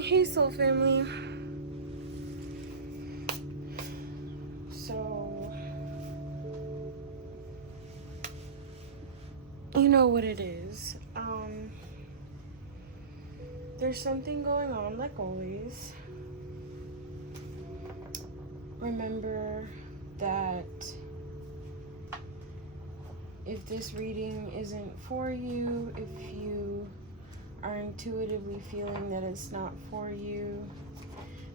Hey, soul family. So, you know what it is. There's something going on, like always. Remember that if this reading isn't for you, if you are intuitively feeling that it's not for you,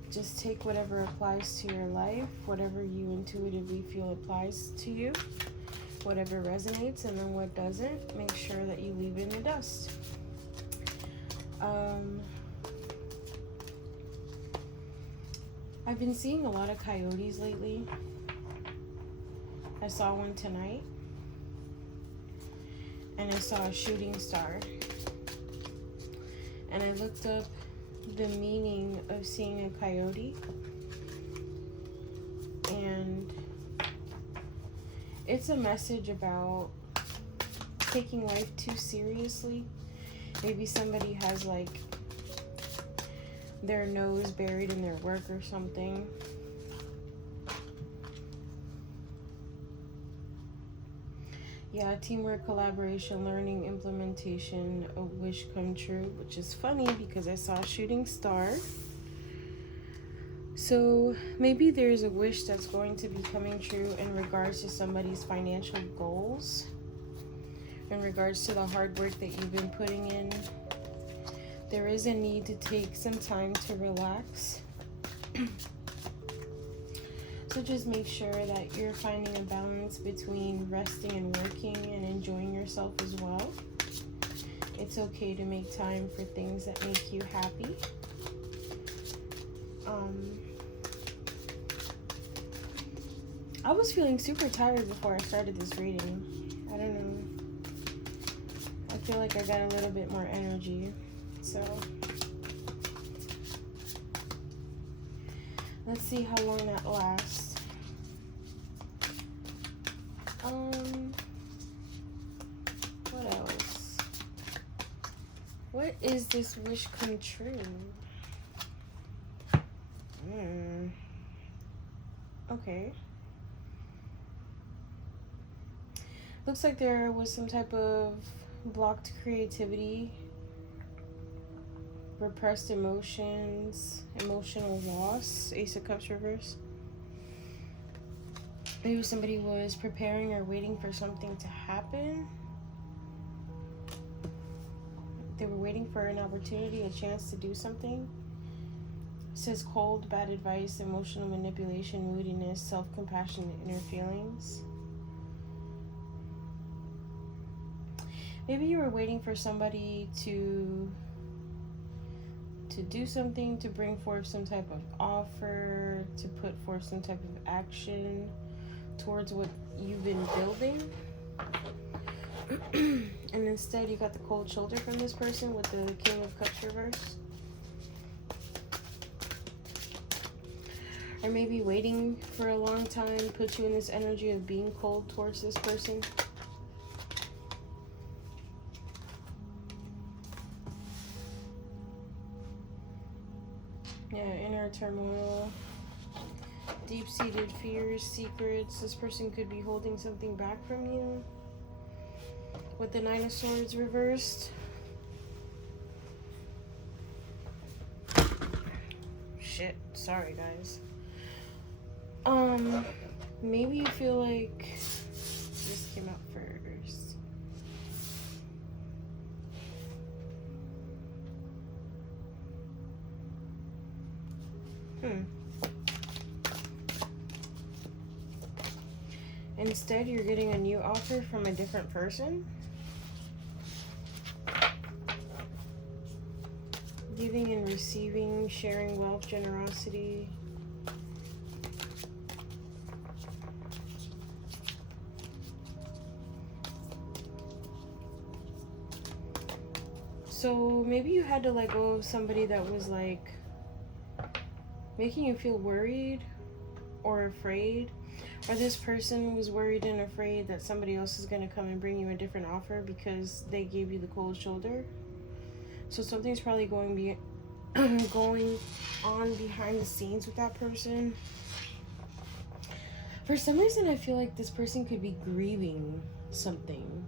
just take whatever applies to your life, whatever you intuitively feel applies to you, whatever resonates, and then what doesn't, make sure that you leave it in the dust. I've been seeing a lot of coyotes lately. I saw one tonight, and I saw a shooting star. And I looked up the meaning of seeing a coyote, and it's a message about taking life too seriously. Maybe somebody has like their nose buried in their work or something. Yeah, teamwork, collaboration, learning, implementation, a wish come true, which is funny because I saw a shooting star. So maybe there's a wish that's going to be coming true in regards to somebody's financial goals, in regards to the hard work that you've been putting in. There is a need to take some time to relax. So just make sure that you're finding a balance between resting and working and enjoying yourself as well. It's okay to make time for things that make you happy. I was feeling super tired before I started this reading. I don't know. I feel like I got a little bit more energy. So let's see how long that lasts. What else? What is this wish come true? Okay. Looks like there was some type of blocked creativity, repressed emotions, emotional loss, Ace of Cups reverse. Maybe somebody was preparing or waiting for something to happen. They were waiting for an opportunity, a chance to do something. It says cold, bad advice, emotional manipulation, moodiness, self-compassion, inner feelings. Maybe you were waiting for somebody to do something, to bring forth some type of offer, to put forth some type of action towards what you've been building. And instead you got the cold shoulder from this person with the King of Cups reverse. Or maybe waiting for a long time put you in this energy of being cold towards this person. Yeah, inner turmoil, deep-seated fears, secrets. This person could be holding something back from you. With the Nine of Swords reversed. Shit, sorry guys. Maybe you feel like this came out first. Instead, you're getting a new offer from a different person. Giving and receiving, sharing wealth, generosity. So maybe you had to let go of somebody that was like making you feel worried or afraid, or this person was worried and afraid that somebody else is going to come and bring you a different offer because they gave you the cold shoulder. So something's probably going going on behind the scenes with that person. For some reason, I feel like this person could be grieving something.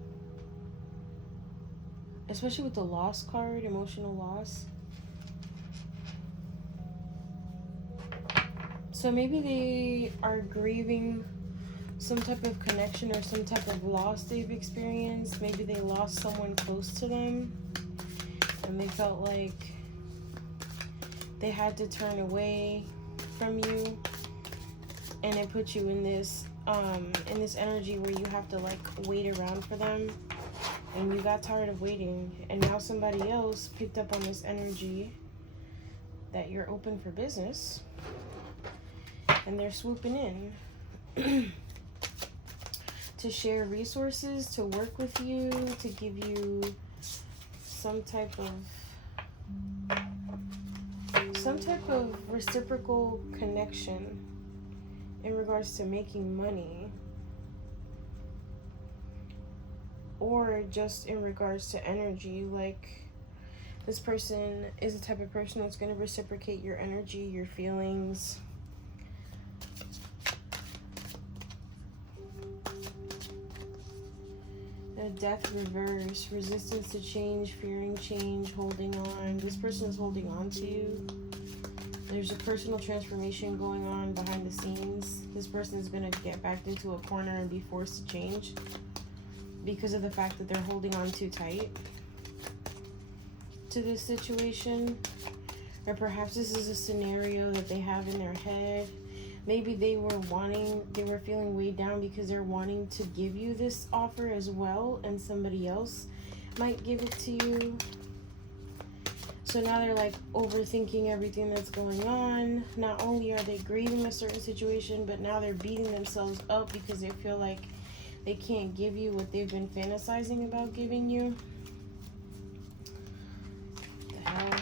Especially with the loss card, emotional loss. So maybe they are grieving some type of connection or some type of loss they've experienced. Maybe they lost someone close to them and they felt like they had to turn away from you, and it put you in this energy where you have to like wait around for them, and you got tired of waiting, and now somebody else picked up on this energy that you're open for business, and they're swooping in to share resources, to work with you, to give you some type of reciprocal connection in regards to making money, or just in regards to energy. Like, this person is the type of person that's going to reciprocate your energy, your feelings. Death reverse, resistance to change, fearing change, holding on. This person is holding on to you. There's a personal transformation going on behind the scenes. This person is going to get backed into a corner and be forced to change because of the fact that they're holding on too tight to this situation. Or perhaps this is a scenario that they have in their head. Maybe they were feeling weighed down because they're wanting to give you this offer as well, and somebody else might give it to you. So now they're like overthinking everything that's going on. Not only are they grieving a certain situation, but now they're beating themselves up because they feel like they can't give you what they've been fantasizing about giving you. The hell?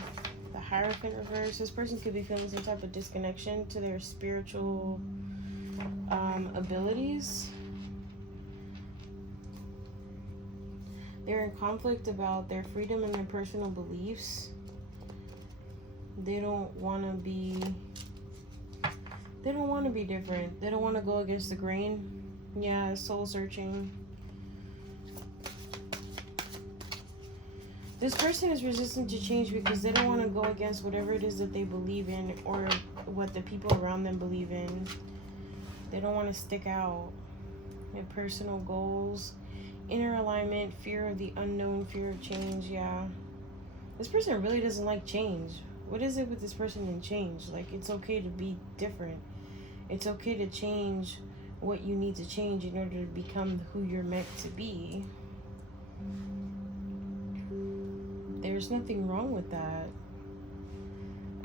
The Hierophant reverse. This person could be feeling some type of disconnection to their spiritual abilities. They're in conflict about their freedom and their personal beliefs. They don't want to be different. They don't want to go against the grain. Yeah, soul searching. This person is resistant to change because they don't want to go against whatever it is that they believe in or what the people around them believe in. They don't want to stick out. Their personal goals, inner alignment, fear of the unknown, fear of change. Yeah. This person really doesn't like change. What is it with this person and change? Like, it's okay to be different. It's okay to change what you need to change in order to become who you're meant to be. There's nothing wrong with that.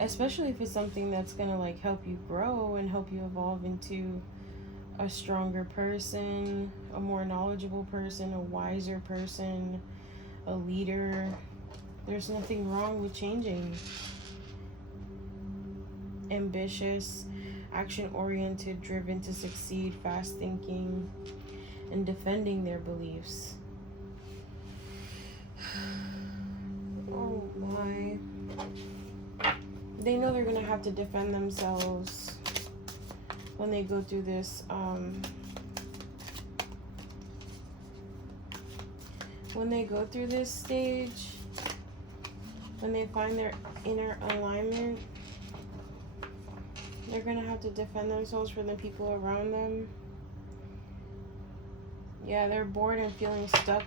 Especially if it's something that's going to like help you grow and help you evolve into a stronger person, a more knowledgeable person, a wiser person, a leader. There's nothing wrong with changing. Ambitious, action-oriented, driven to succeed, fast thinking, and defending their beliefs. Oh my. They know they're gonna have to defend themselves when they go through this stage, when they find their inner alignment. They're gonna have to defend themselves from the people around them. Yeah, they're bored and feeling stuck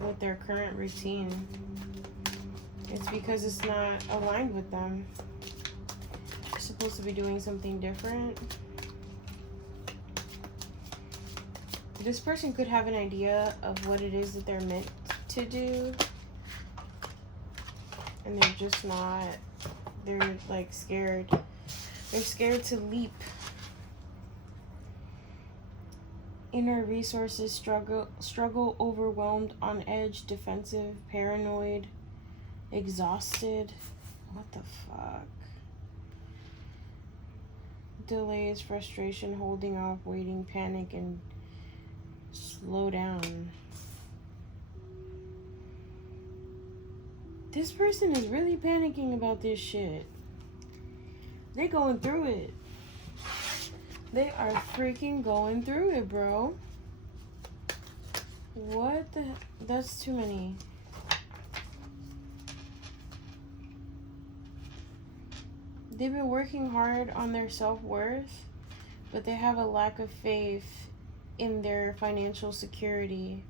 with their current routine. It's because it's not aligned with them. They're supposed to be doing something different. This person could have an idea of what it is that they're meant to do, and they're just not. They're like scared. They're scared to leap. Inner resources struggle, overwhelmed, on edge, defensive, paranoid, exhausted. What the fuck? Delays, frustration, holding off, waiting, panic, and slow down. This person is really panicking about this shit. They going through it. They are freaking going through it, bro. What the hell? That's too many. They've been working hard on their self-worth, but they have a lack of faith in their financial security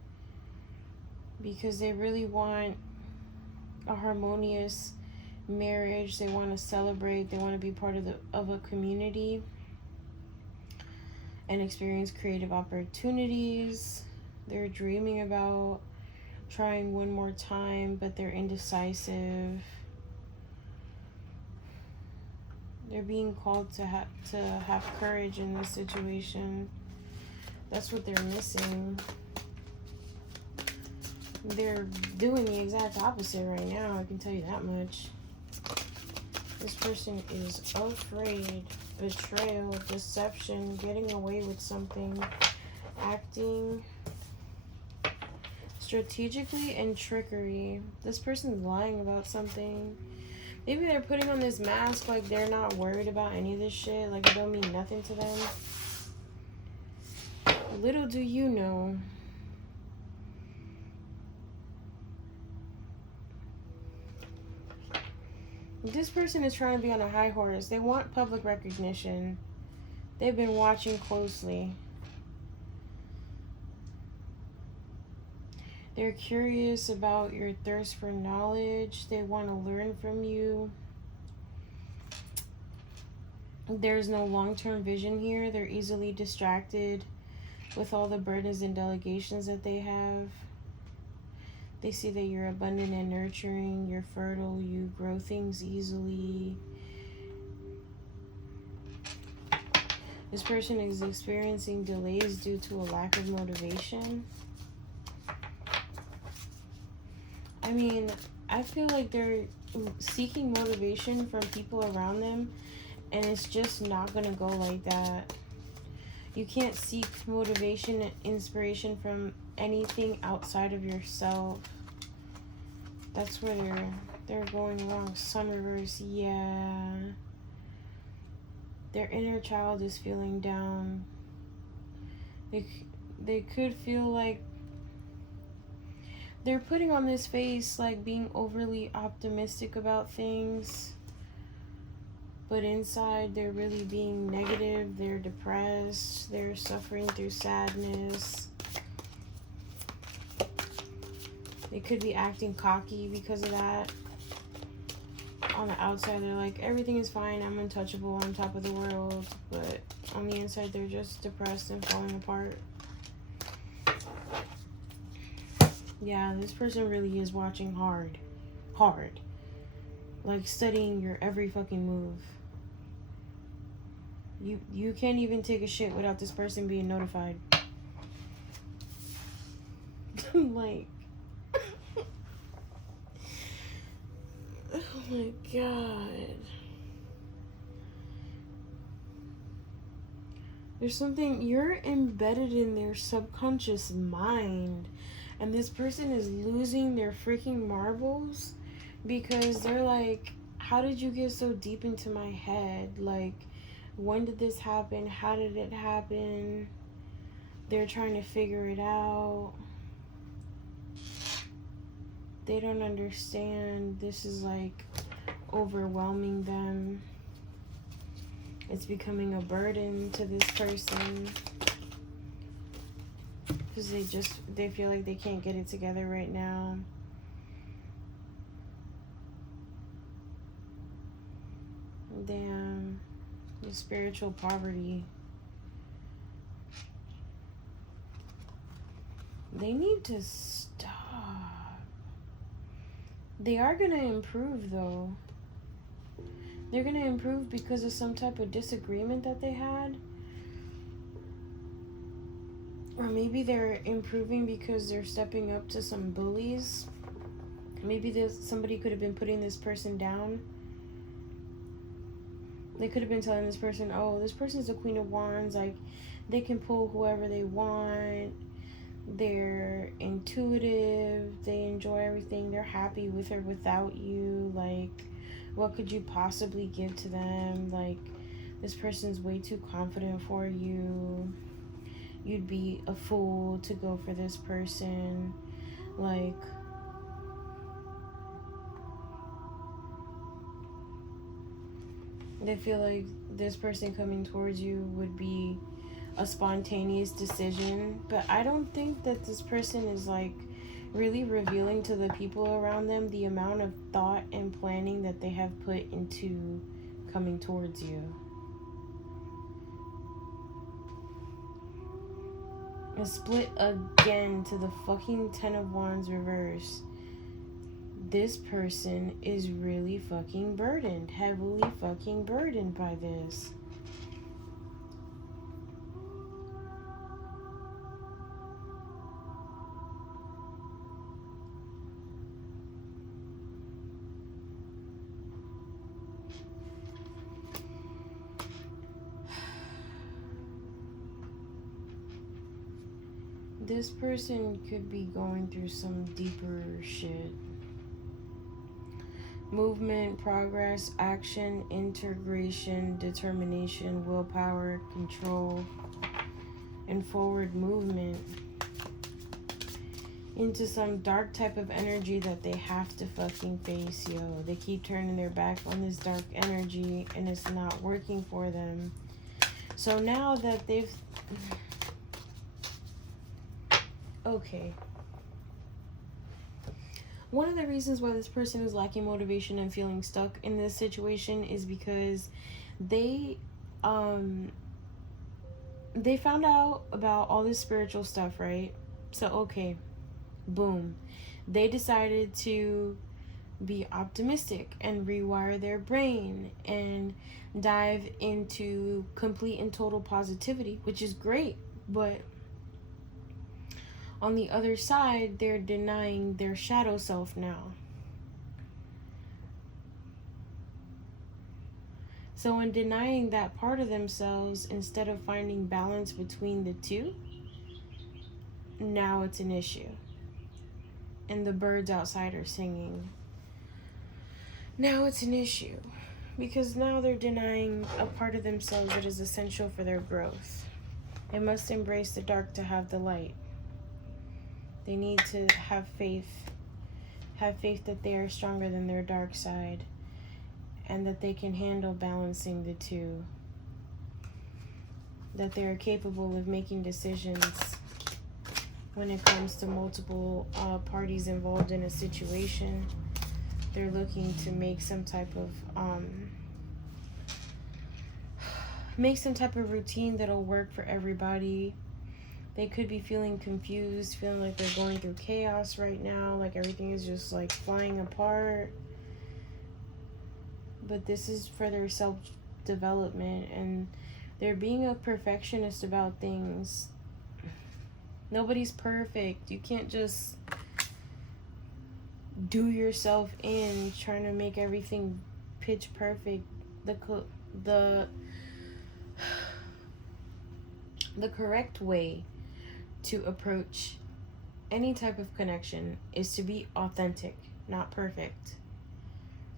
because they really want a harmonious marriage. They want to celebrate. They want to be part of a community and experience creative opportunities. They're dreaming about trying one more time, but they're indecisive. They're being called to have courage in this situation. That's what they're missing. They're doing the exact opposite right now, I can tell you that much. This person is afraid. Betrayal, deception, getting away with something, acting strategically, and trickery. This person's lying about something. Maybe they're putting on this mask like they're not worried about any of this shit. Like it don't mean nothing to them. Little do you know. This person is trying to be on a high horse. They want public recognition. They've been watching closely. They're curious about your thirst for knowledge. They want to learn from you. There's no long-term vision here. They're easily distracted with all the burdens and delegations that they have. They see that you're abundant and nurturing. You're fertile. You grow things easily. This person is experiencing delays due to a lack of motivation. I mean, I feel like they're seeking motivation from people around them, and it's just not going to go like that. You can't seek motivation and inspiration from anything outside of yourself. That's where they're going wrong. Sun reverse, yeah. Their inner child is feeling down. They could feel like they're putting on this face like being overly optimistic about things, but inside they're really being negative. They're depressed. They're suffering through sadness. They could be acting cocky because of that. On the outside, they're like, everything is fine. I'm untouchable. I'm top of the world. But on the inside, they're just depressed and falling apart. Yeah, this person really is watching hard. Hard. Like studying your every fucking move. You can't even take a shit without this person being notified. Like, oh my god. There's something, you're embedded in their subconscious mind, and this person is losing their freaking marbles because they're like, how did you get so deep into my head? Like, when did this happen? How did it happen? They're trying to figure it out. They don't understand. This is like overwhelming them. It's becoming a burden to this person because they feel like they can't get it together right now. Damn. The spiritual poverty. They need to stop. They are going to improve, though. They're going to improve because of some type of disagreement that they had. Or maybe they're improving because they're stepping up to some bullies. Maybe somebody could have been putting this person down. They could have been telling this person, oh, this person's the Queen of Wands. Like, they can pull whoever they want. They're intuitive. They enjoy everything. They're happy with or without you. Like, what could you possibly give to them? Like, this person's way too confident for you. You'd be a fool to go for this person. Like, they feel like this person coming towards you would be a spontaneous decision, but I don't think that this person is like really revealing to the people around them the amount of thought and planning that they have put into coming towards you. A split again to the fucking 10 of Wands reverse. This person is really fucking burdened, heavily fucking burdened by this. This person could be going through some deeper shit. Movement, progress, action, integration, determination, willpower, control, and forward movement into some dark type of energy that they have to fucking face, yo. They keep turning their back on this dark energy and it's not working for them. So now that they've... Okay. One of the reasons why this person is lacking motivation and feeling stuck in this situation is because they found out about all this spiritual stuff, right? So, okay, boom. They decided to be optimistic and rewire their brain and dive into complete and total positivity, which is great, but on the other side, they're denying their shadow self now. So in denying that part of themselves, instead of finding balance between the two, now it's an issue. And the birds outside are singing. Now it's an issue. Because now they're denying a part of themselves that is essential for their growth. They must embrace the dark to have the light. They need to have faith that they are stronger than their dark side and that they can handle balancing the two. That they are capable of making decisions when it comes to multiple parties involved in a situation. They're looking to make some type of routine that'll work for everybody. They could be feeling confused, feeling like they're going through chaos right now, like everything is just like flying apart. But this is for their self-development, and they're being a perfectionist about things. Nobody's perfect. You can't just do yourself in trying to make everything pitch perfect. The correct way to approach any type of connection is to be authentic, not perfect.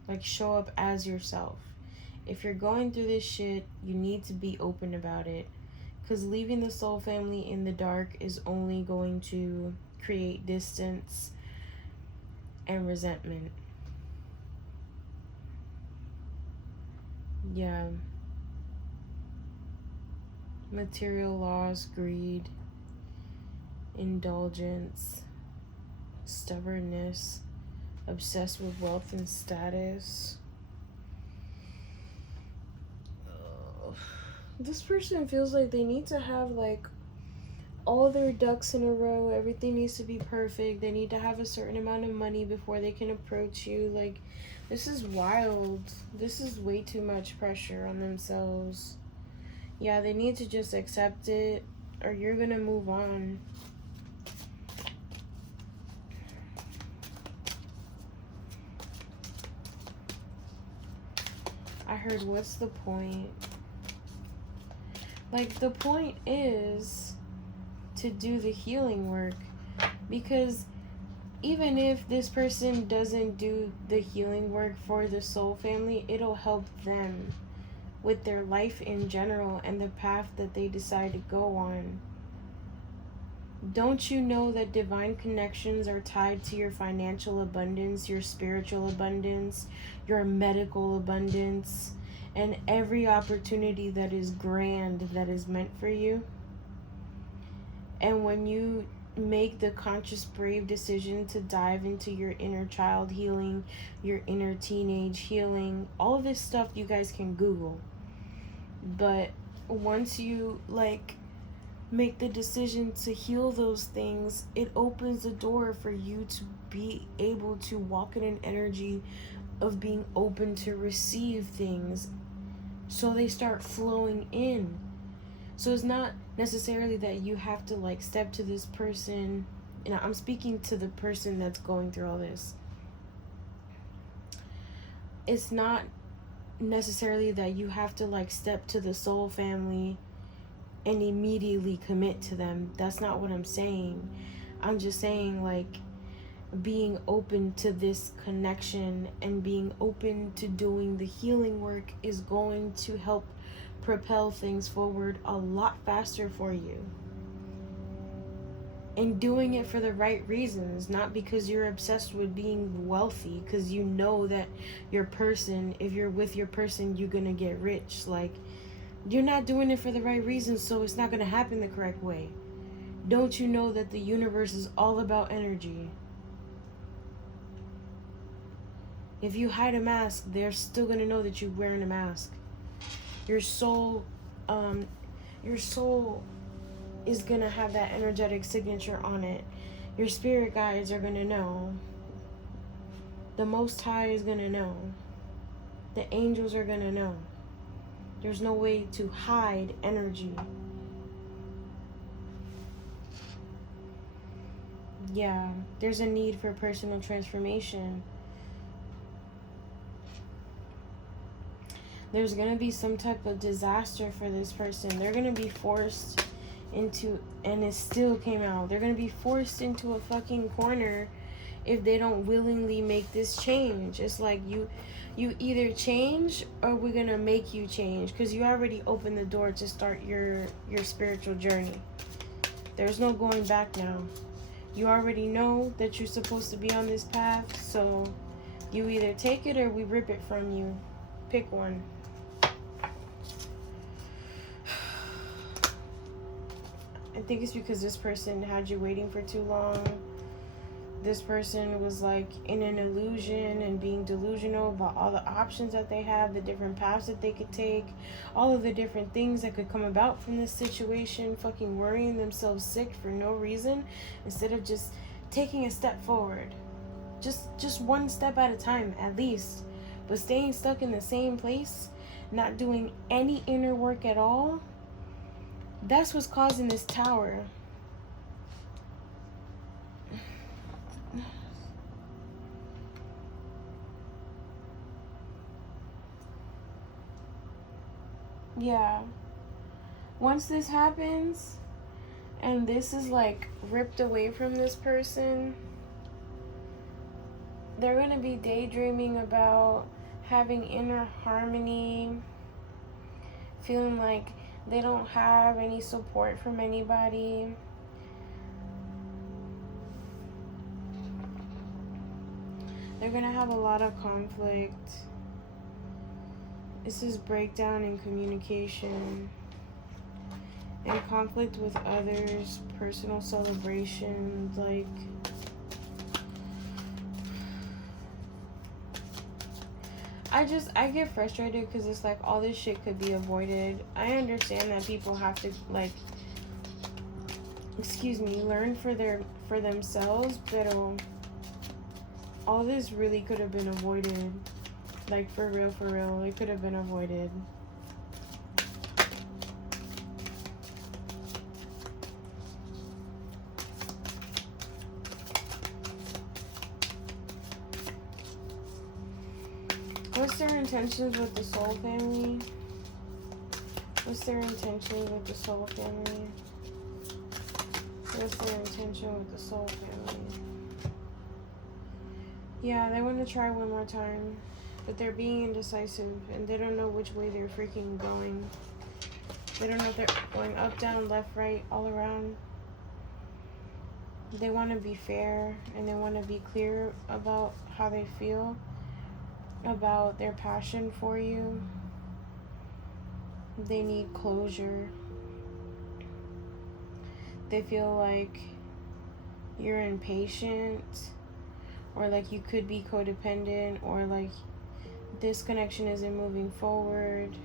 Like, show up as yourself. If you're going through this shit, you need to be open about it. Because leaving the soul family in the dark is only going to create distance and resentment. Yeah. Material loss, greed, indulgence, stubbornness, obsessed with wealth and status. This person feels like they need to have like all their ducks in a row. Everything needs to be perfect. They need to have a certain amount of money before they can approach you. Like, this is wild. This is way too much pressure on themselves. Yeah, they need to just accept it, or you're gonna move on. I heard, what's the point? Like, the point is to do the healing work. Because even if this person doesn't do the healing work for the soul family, it'll help them with their life in general and the path that they decide to go on. Don't you know that divine connections are tied to your financial abundance, your spiritual abundance, your medical abundance, and every opportunity that is grand that is meant for you? And when you make the conscious, brave decision to dive into your inner child healing, your inner teenage healing, all of this stuff you guys can Google. But once you make the decision to heal those things, it opens the door for you to be able to walk in an energy of being open to receive things, so they start flowing in. So it's not necessarily that you have to step to this person. And I'm speaking to the person that's going through all this. It's not necessarily that you have to step to the soul family and immediately commit to them. That's not what I'm saying. I'm just saying being open to this connection and being open to doing the healing work is going to help propel things forward a lot faster for you. And doing it for the right reasons, not because you're obsessed with being wealthy, because you know that your person, if you're with your person, you're gonna get rich. You're not doing it for the right reasons, so it's not gonna happen the correct way. Don't you know that the universe is all about energy? If you hide a mask, they're still gonna know that you're wearing a mask. Your soul is gonna have that energetic signature on it. Your spirit guides are gonna know. The Most High is gonna know. The angels are gonna know. There's no way to hide energy. Yeah, there's a need for personal transformation. There's going to be some type of disaster for this person. They're going to be forced into, and it still came out, they're going to be forced into a fucking corner if they don't willingly make this change. It's you either change or we're going to make you change, because you already opened the door to start your spiritual journey. There's no going back now. You already know that you're supposed to be on this path, so you either take it or we rip it from you. Pick one. I think it's because this person had you waiting for too long. This person was in an illusion and being delusional about all the options that they have, the different paths that they could take, all of the different things that could come about from this situation, fucking worrying themselves sick for no reason, instead of just taking a step forward. Just one step at a time, at least. But staying stuck in the same place, not doing any inner work at all, that's what's causing this tower. Yeah. Once this happens, and this is ripped away from this person, they're gonna be daydreaming about having inner harmony, feeling like they don't have any support from anybody. They're gonna have a lot of conflict. This is breakdown in communication and conflict with others, personal celebrations, I get frustrated because it's all this shit could be avoided. I understand that people have to learn for themselves, but all this really could have been avoided. For real, it could have been avoided. What's their intentions with the soul family? What's their intentions with the soul family? What's their intention with the soul family? Yeah, they want to try one more time, but they're being indecisive and they don't know which way they're freaking going. They don't know if they're going up, down, left, right, all around. They want to be fair and they want to be clear about how they feel about their passion for you. They need closure. They feel like you're impatient, or like you could be codependent, or like this connection isn't moving forward.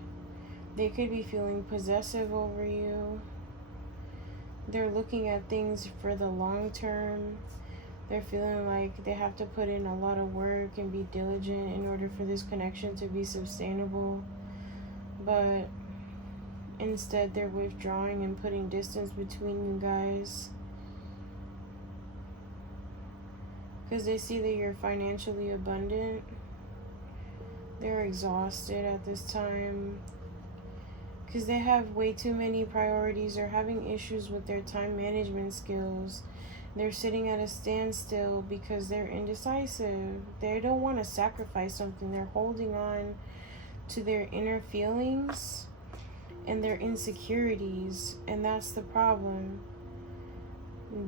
They could be feeling possessive over you. They're looking at things for the long term. They're feeling like they have to put in a lot of work and be diligent in order for this connection to be sustainable. But instead, they're withdrawing and putting distance between you guys. Because they see that you're financially abundant. They're exhausted at this time. Because they have way too many priorities. They're having issues with their time management skills. They're sitting at a standstill because they're indecisive. They don't want to sacrifice something. They're holding on to their inner feelings and their insecurities. And that's the problem.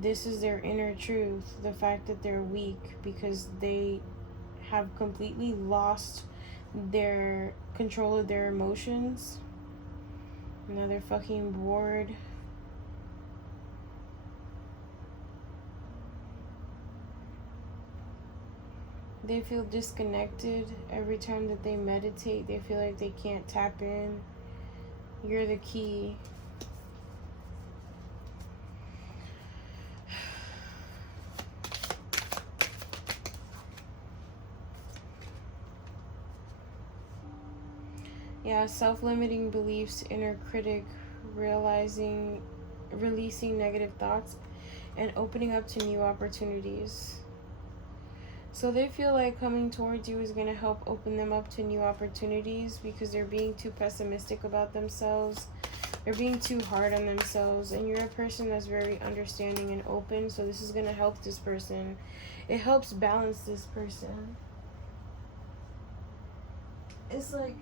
This is their inner truth. The fact that they're weak because they have completely lost their control of their emotions. Now they're fucking bored. They feel disconnected every time that they meditate. They feel like they can't tap in. You're the key. Yeah, self-limiting beliefs, inner critic, releasing negative thoughts, and opening up to new opportunities. So they feel like coming towards you is going to help open them up to new opportunities because they're being too pessimistic about themselves. They're being too hard on themselves. And you're a person that's very understanding and open. So this is going to help this person. It helps balance this person. It's like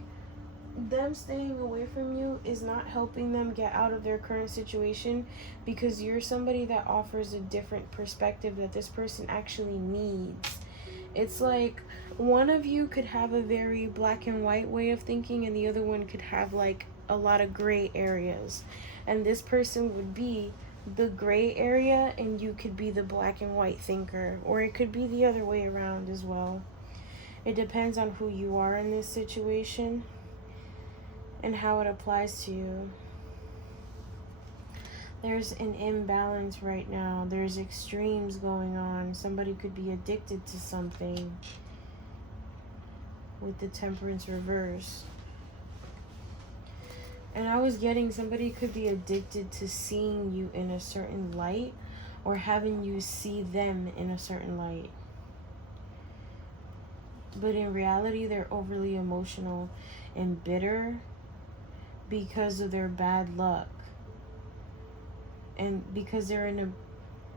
them staying away from you is not helping them get out of their current situation because you're somebody that offers a different perspective that this person actually needs. It's like one of you could have a very black and white way of thinking and the other one could have like a lot of gray areas. And this person would be the gray area and you could be the black and white thinker. Or it could be the other way around as well. It depends on who you are in this situation and how it applies to you. There's an imbalance right now. There's extremes going on. Somebody could be addicted to something with the temperance reverse. And I was getting somebody could be addicted to seeing you in a certain light or having you see them in a certain light. But in reality, they're overly emotional and bitter because of their bad luck. And because they're in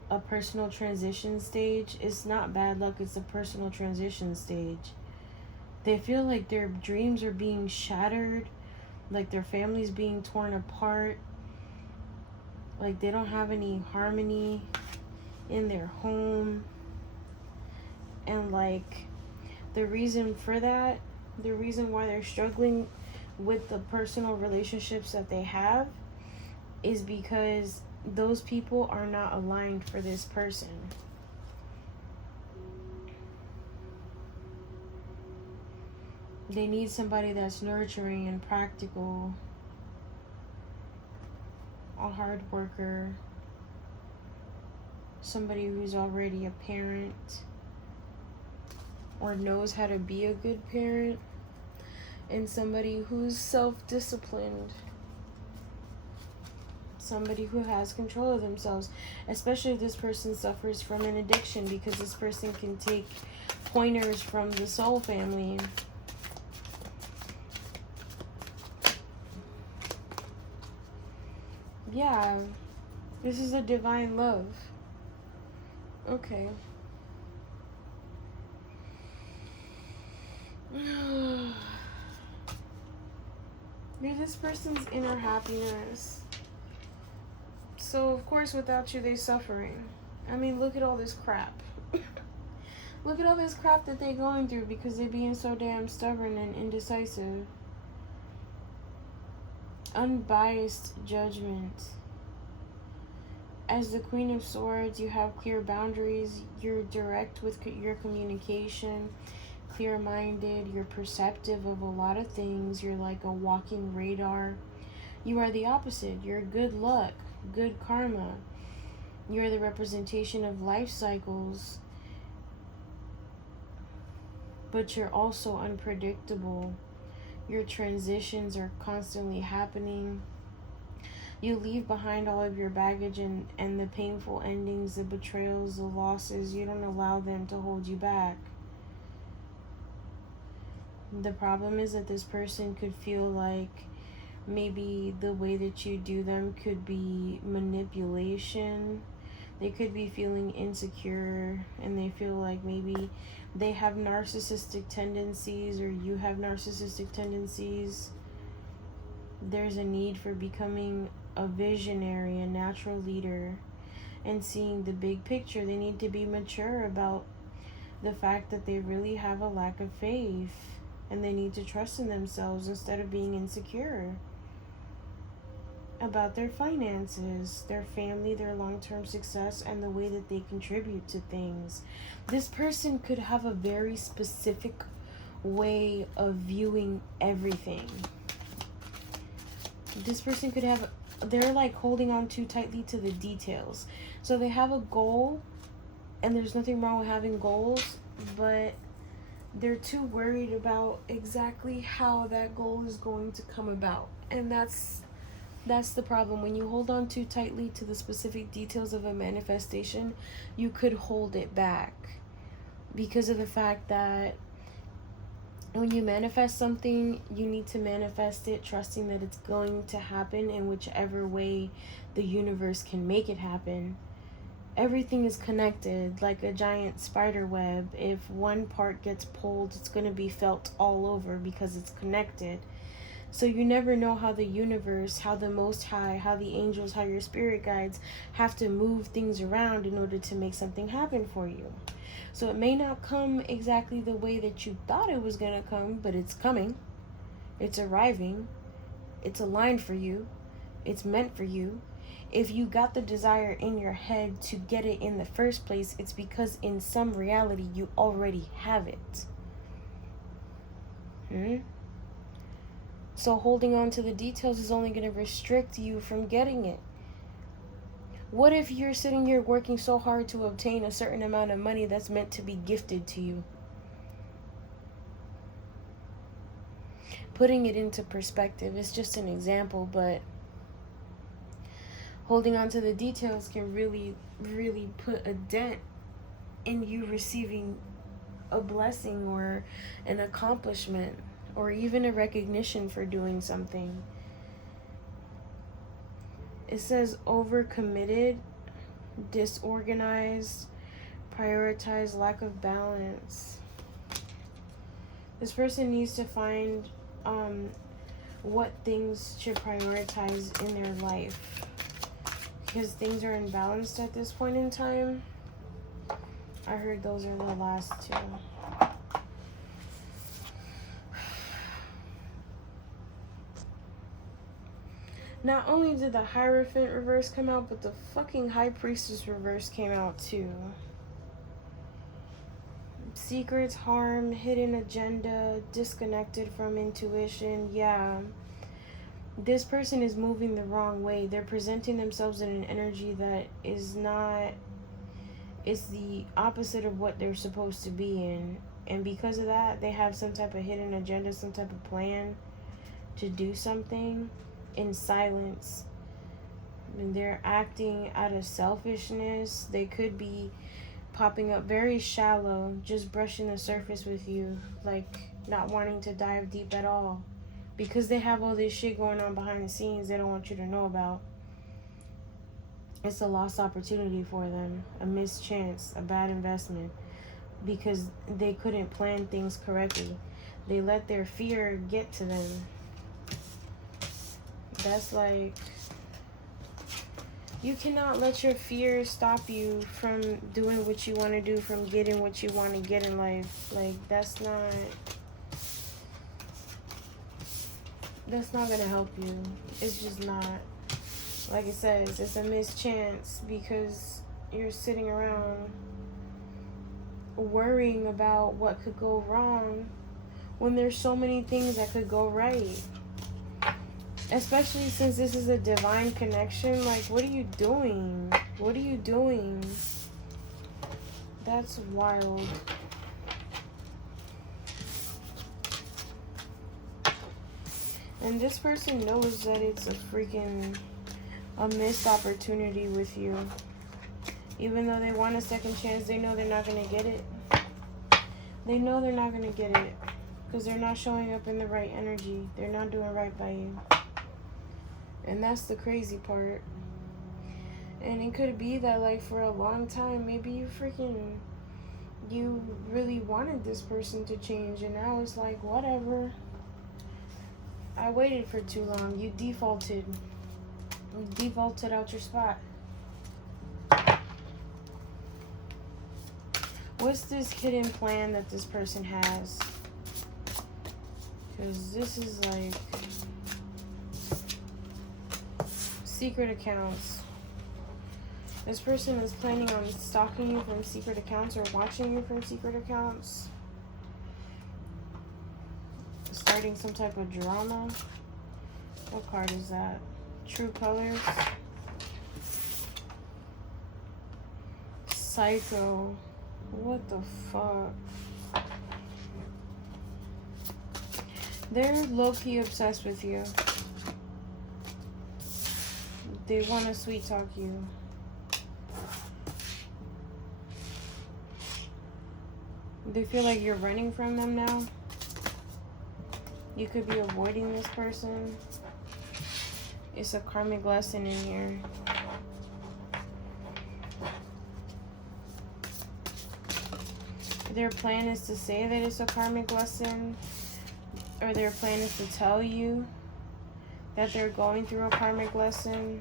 a personal transition stage, it's not bad luck, it's a personal transition stage. They feel like their dreams are being shattered, like their family's being torn apart, like they don't have any harmony in their home. And like the reason for that, the reason why they're struggling with the personal relationships that they have is because those people are not aligned for this person. They need somebody that's nurturing and practical, a hard worker, somebody who's already a parent or knows how to be a good parent, and somebody who's self-disciplined. Somebody who has control of themselves, especially if this person suffers from an addiction, because this person can take pointers from the soul family. Yeah, This is a divine love. Okay. You're this person's inner happiness. So, of course, without you, they're suffering. I mean, look at all this crap. Look at all this crap that they're going through because they're being so damn stubborn and indecisive. Unbiased judgment. As the Queen of Swords, you have clear boundaries. You're direct with your communication. Clear-minded. You're perceptive of a lot of things. You're like a walking radar. You are the opposite. You're good luck, good karma. You're the representation of life cycles. But you're also unpredictable. Your transitions are constantly happening. You leave behind all of your baggage and the painful endings, the betrayals, the losses. You don't allow them to hold you back. The problem is that this person could feel like maybe the way that you do them could be manipulation. They could be feeling insecure and they feel like maybe they have narcissistic tendencies or you have narcissistic tendencies. There's a need for becoming a visionary, a natural leader, and seeing the big picture. They need to be mature about the fact that they really have a lack of faith and they need to trust in themselves instead of being insecure about their finances, their family, their long-term success, and the way that they contribute to things. This person could have a very specific way of viewing everything. This person could have, they're like holding on too tightly to the details. So they have a goal, and there's nothing wrong with having goals, but they're too worried about exactly how that goal is going to come about. And that's the problem. When you hold on too tightly to the specific details of a manifestation, you could hold it back because of the fact that when you manifest something, you need to manifest it trusting that it's going to happen in whichever way the universe can make it happen. Everything is connected like a giant spider web. If one part gets pulled, it's going to be felt all over because it's connected. So you never know how the universe, how the Most High, how the angels, how your spirit guides have to move things around in order to make something happen for you. So it may not come exactly the way that you thought it was going to come, but it's coming. It's arriving. It's aligned for you. It's meant for you. If you got the desire in your head to get it in the first place, it's because in some reality you already have it. So holding on to the details is only going to restrict you from getting it. What if you're sitting here working so hard to obtain a certain amount of money that's meant to be gifted to you? Putting it into perspective is just an example, but holding on to the details can really, really put a dent in you receiving a blessing or an accomplishment or even a recognition for doing something. It says overcommitted, disorganized, prioritized, lack of balance. This person needs to find what things should prioritize in their life, because things are imbalanced at this point in time. I heard those are the last two. Not only did the Hierophant reverse come out, but the fucking High Priestess reverse came out too. Secrets, harm, hidden agenda, disconnected from intuition. Yeah. This person is moving the wrong way. They're presenting themselves in an energy that is not... it's the opposite of what they're supposed to be in. And because of that, they have some type of hidden agenda, some type of plan to do something in silence. And they're acting out of selfishness. They could be popping up very shallow, just brushing the surface with you, like not wanting to dive deep at all, because they have all this shit going on behind the scenes they don't want you to know about. It's a lost opportunity for them, a missed chance, a bad investment, because they couldn't plan things correctly. They let their fear get to them. That's like, you cannot let your fear stop you from doing what you want to do, from getting what you want to get in life. Like, that's not gonna help you. It's just not. Like it says, it's a missed chance because you're sitting around worrying about what could go wrong when there's so many things that could go right. Especially since this is a divine connection. Like, what are you doing? What are you doing? That's wild. And this person knows that it's a missed opportunity with you. Even though they want a second chance, they know they're not going to get it. They know they're not going to get it because they're not showing up in the right energy. They're not doing right by you. And that's the crazy part. And it could be that, like, for a long time, maybe you really wanted this person to change, and now it's like, whatever. I waited for too long. You defaulted. You defaulted out your spot. What's this hidden plan that this person has? Because this is like secret accounts. This person is planning on stalking you from secret accounts or watching you from secret accounts. Starting some type of drama. What card is that? True Colors. Psycho. What the fuck? They're low-key obsessed with you. They want to sweet talk you. They feel like you're running from them now. You could be avoiding this person. It's a karmic lesson in here. Their plan is to say that it's a karmic lesson, or their plan is to tell you that they're going through a karmic lesson.